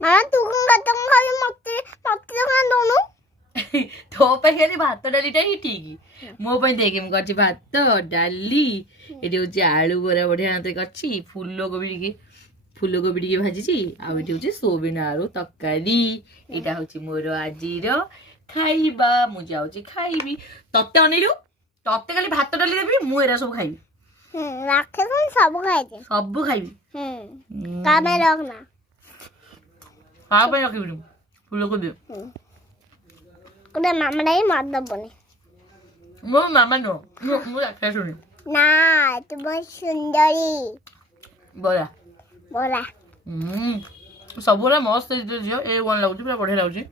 ମାମା ତୁ କଣ ଖାଲି ମତେ ମତେ କଣ ଦଉନୁ? ତୋ ପାଇଁ ଖାଲି ଭାତ ଡାଲିଟା ହିଁ ଠିକ। ମୋ ପାଇଁ ଦେଖେ ମୁଁ କରିଛି ଭାତ ଡାଲି, ଏଠି ହଉଛି ଆଳୁ ବରା ବଢିଆ ହାତରେ କରିଛି, ଫୁଲକୋବି ଟିକେ ଭାଜିଛି, ଆଉ ଏଠି ହଉଛି ସୋବିନ ଆଳୁ ତରକାରୀ। ଏଇଟା ହଉଛି ମୋର ଆଜିର ଖାଇବା। ମୁଁ ଯାଉଛି ଖାଇବି। ତତେ ଅନେଇଲୁ, ତତେ ଖାଲି ଭାତ ଡାଲି ଦେବି, ମୁଁ ଏରା ସବୁ ଖାଇବି। ସବୁ ଖାଇଦେ। ସବୁ ଖାଇବି। କାମେ ରଖନା। କାହା ପାଇଁ ରଖିବିନି ଫୁଲକୋବି? ଗୋଟେ ମାମାଟା ହିଁ ମତ ଦବନି। ମୋ ମାମା ନୁହଁ, ମୁଁ ରାକ୍ଷାସୁଣି। ନା ତୁ ବହୁତ ସୁନ୍ଦରୀ। ବରା ବରା ସବୁବେଳେ ମସ୍ତ ଝିଅ, A1 ଲାଗୁଛି, ପୁରା ବଢିଆ ଲାଗୁଛି।